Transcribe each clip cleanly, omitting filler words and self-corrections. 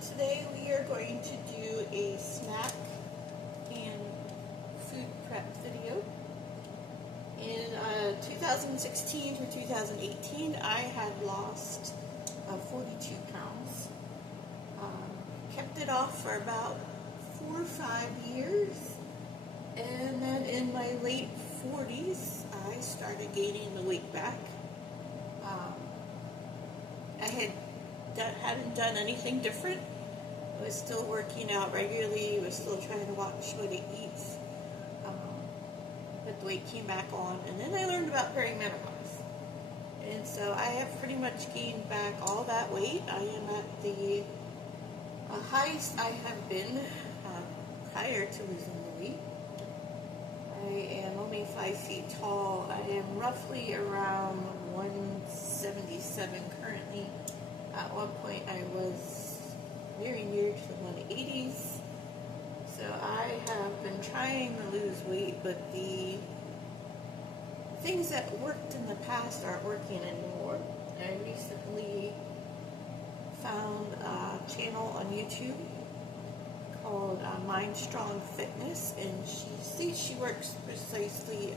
today we are going to do a snack and food prep video. In 2016 to 2018, I had lost 42 pounds. Kept it off for about 4 or 5 years, and then in my late 40s, I started gaining the weight back. I hadn't done anything different. I was still working out regularly. I was still trying to watch what I eat. But the weight came back on, and then I learned about perimenopause. And so I have pretty much gained back all that weight. I am at the highest I have been prior to losing the weight. I am only 5 feet tall. I am roughly around 177 currently. At one point I was very near to the 180s. So I have been trying to lose weight, but the things that worked in the past aren't working anymore. I recently found a channel on YouTube called Mind Strong Fitness, and she works precisely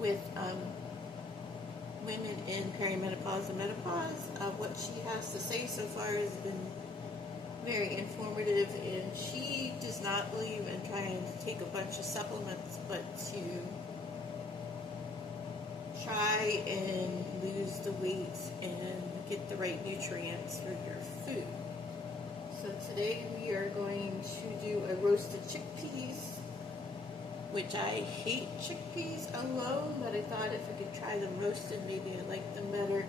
with women in perimenopause and menopause. What she has to say so far has been very informative, and she does not believe in trying to take a bunch of supplements, but to try and lose the weight and get the right nutrients for your food. So today we are going to do a roasted chickpeas, which I hate chickpeas alone, but I thought if I could try them roasted, maybe I'd like them better.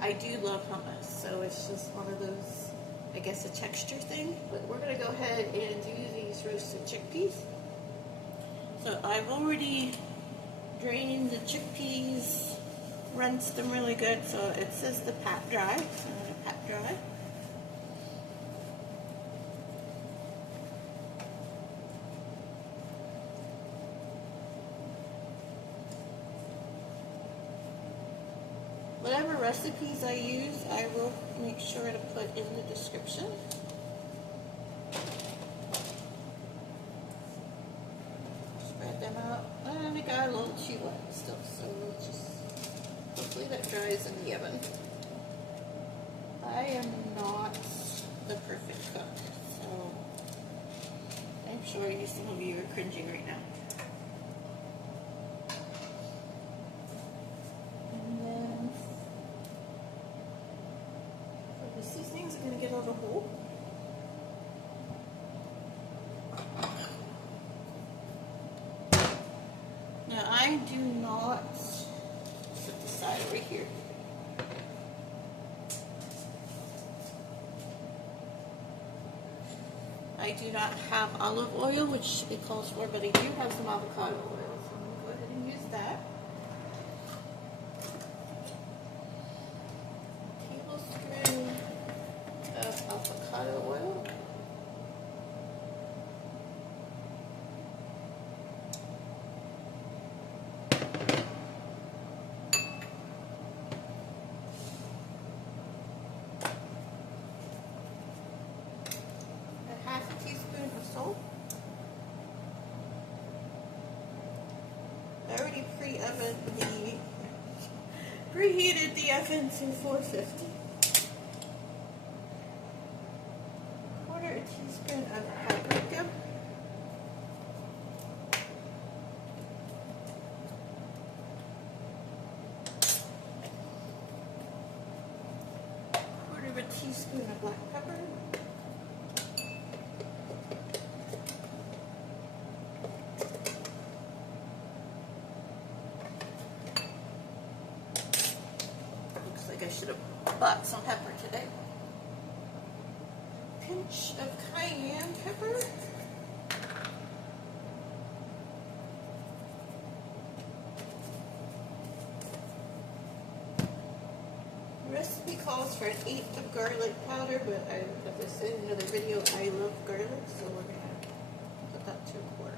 I do love hummus, so it's just one of those, I guess, a texture thing. But we're going to go ahead and do these roasted chickpeas. So I've already drained the chickpeas, rinsed them really good, so it says the pat dry, so I'm going to pat dry. Whatever recipes I use, I will make sure to put in the description. Spread them out. And it got a little too wet still, so we'll just, hopefully that dries in the oven. I am not the perfect cook, so I'm sure some of you are cringing right now. These things are going to get out of the hole. Now I do not set this side over here. I do not have olive oil, which it calls for, but I do have some avocado oil, so I'm going to go ahead and use that. Avocado oil. A half a teaspoon of salt. I already preheated the oven to 450. A teaspoon of paprika, quarter of a teaspoon of black pepper, looks like I should have bought some pepper today. Pinch of cayenne pepper, the recipe calls for 1/8 of garlic powder, but as I said in another video, I love garlic, so we're going to put that to 1/4.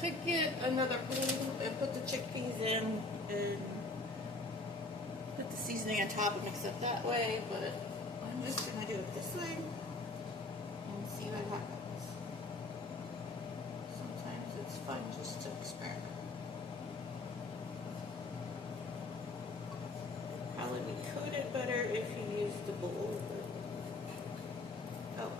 could get another bowl and put the chickpeas in and put the seasoning on top and mix it that way, but I'm just going to do it this way and see what happens. Sometimes it's fun just to experiment. It'd probably be coated better if you use the bowl. But, oh.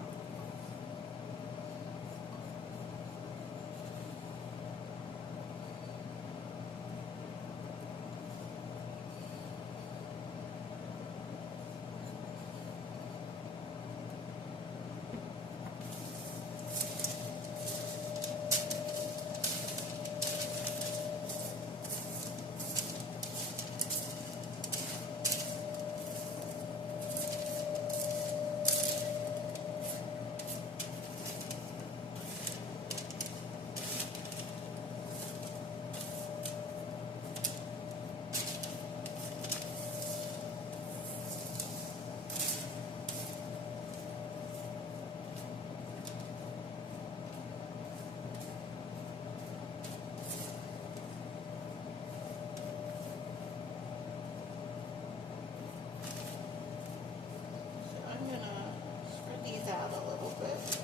Out a little bit.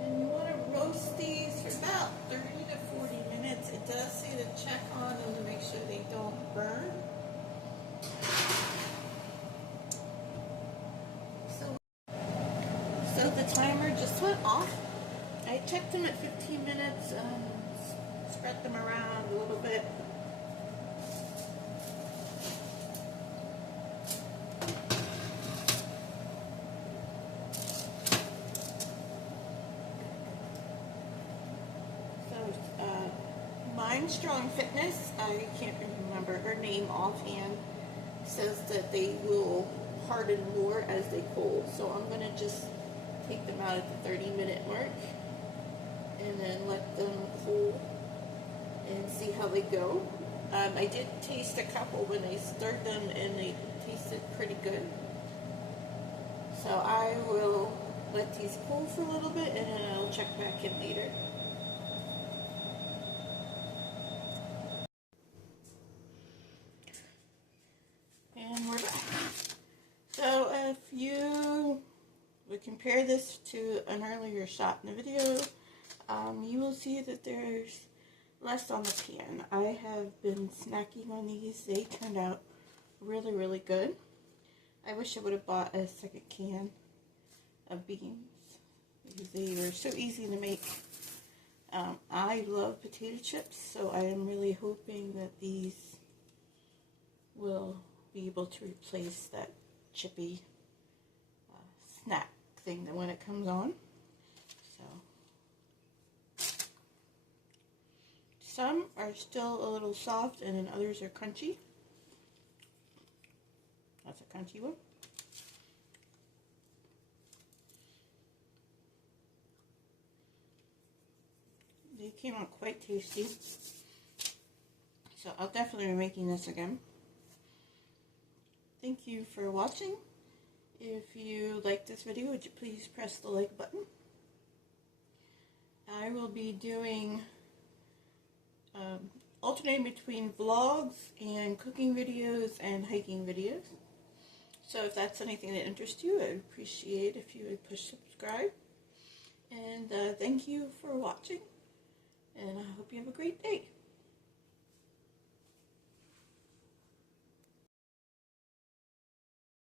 And you want to roast these for about 30 to 40 minutes. It does say to check on them to make sure they don't burn. So the timer just went off. I checked them at 15 minutes, spread them around a little bit. So Mind Strong Fitness, I can't remember her name offhand, says that they will harden more as they cool. So I'm going to just take them out at the 30-minute mark and then let them cool and see how they go. I did taste a couple when I stirred them and they tasted pretty good. So I will let these cool for a little bit and then I'll check back in later. And we're back. So if you would compare this to an earlier shot in the video, you will see that there's less on the pan. I have been snacking on these. They turned out really, really good. I wish I would have bought a second can of beans because they were so easy to make. I love potato chips, so I am really hoping that these will be able to replace that chippy snack thing that when it comes on. So some are still a little soft and then others are crunchy. That's a crunchy one. They came out quite tasty. So I'll definitely be making this again. Thank you for watching. If you like this video, would you please press the like button? I will be doing alternating between vlogs and cooking videos and hiking videos. So if that's anything that interests you, I'd appreciate if you would push subscribe. And thank you for watching. And I hope you have a great day.